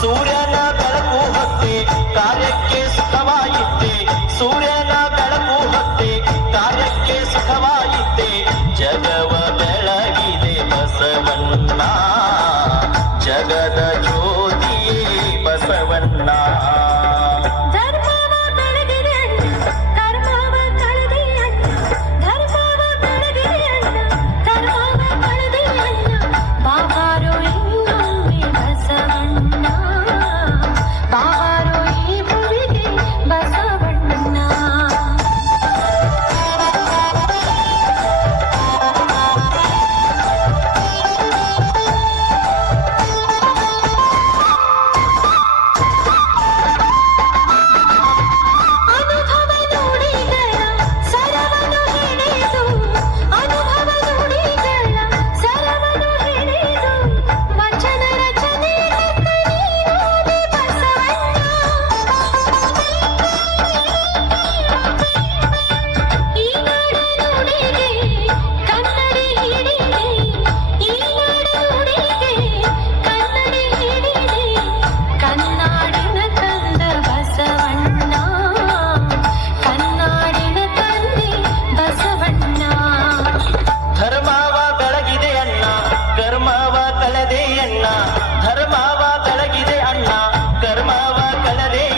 ಸೂರ್ಯನ ಬೆಳಕು ಹೊತ್ತೆ ಕಾರ್ಯಕ್ಕೆ ಸುಖವಾಯಿತೆ, ಸೂರ್ಯನ ಬೆಳಕು ಹೊತ್ತೆ ಕಾರ್ಯಕ್ಕೆ ಸುಖವಾಯಿತೆ, ಜಗವ ಬೆಳಗಿದೆ ಬಸವಣ್ಣ, ಜಗದ ಜ್ಯೋತಿಯೇ ಬಸವಣ್ಣ. ಧರ್ಮವ ಬೆಳಗಿದೆ ಅಣ್ಣ, ಕರ್ಮವ ಕಳದೆ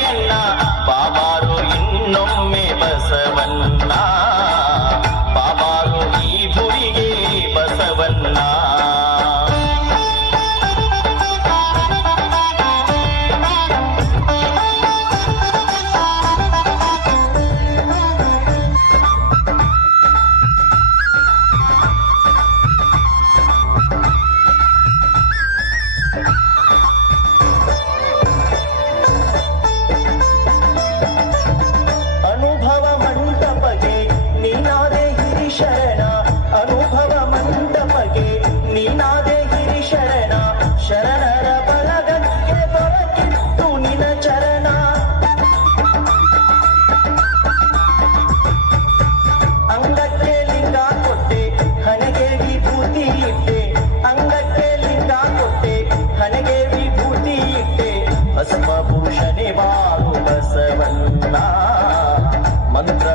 ಅಣ್ಣ, ಬಾಬಾರು ಇನ್ನೊಮ್ಮೆ ಬಸವಣ್ಣ, ಬಾಬಾರು ಈ ಭುವಿಗೆ ಬಸವಣ್ಣ. ಅನುಭವ ಮಂಟಪಗೆ ನೀನಾದೆ ಹಿರಿ ಶರಣ, ಅನುಭವ ಮಂಟಪಗೆ ನೀನಾದೆ ಹಿರಿ ಶರಣ, ಶರಣರ ಬಳಗಕ್ಕೆ ದೊರಕಿತ್ತು ನಿನ ಚರಣ. ಅಂಗಕ್ಕೆ ಲಿಂಗ ಕೊಟ್ಟೆ ಹಣೆಗೆ ವಿಭೂತಿ ಇಟ್ಟೆ, ಅಂಗಕ್ಕೆ ಲಿಂಗ ಕೊಟ್ಟೆ ಹಣೆಗೆ ವಿಭೂತಿ ಇಟ್ಟೆ, ಭಸ್ಮಭೂಷಣೆ ಬಾಳು ಬಸವಣ್ಣ, ಮಂತ್ರ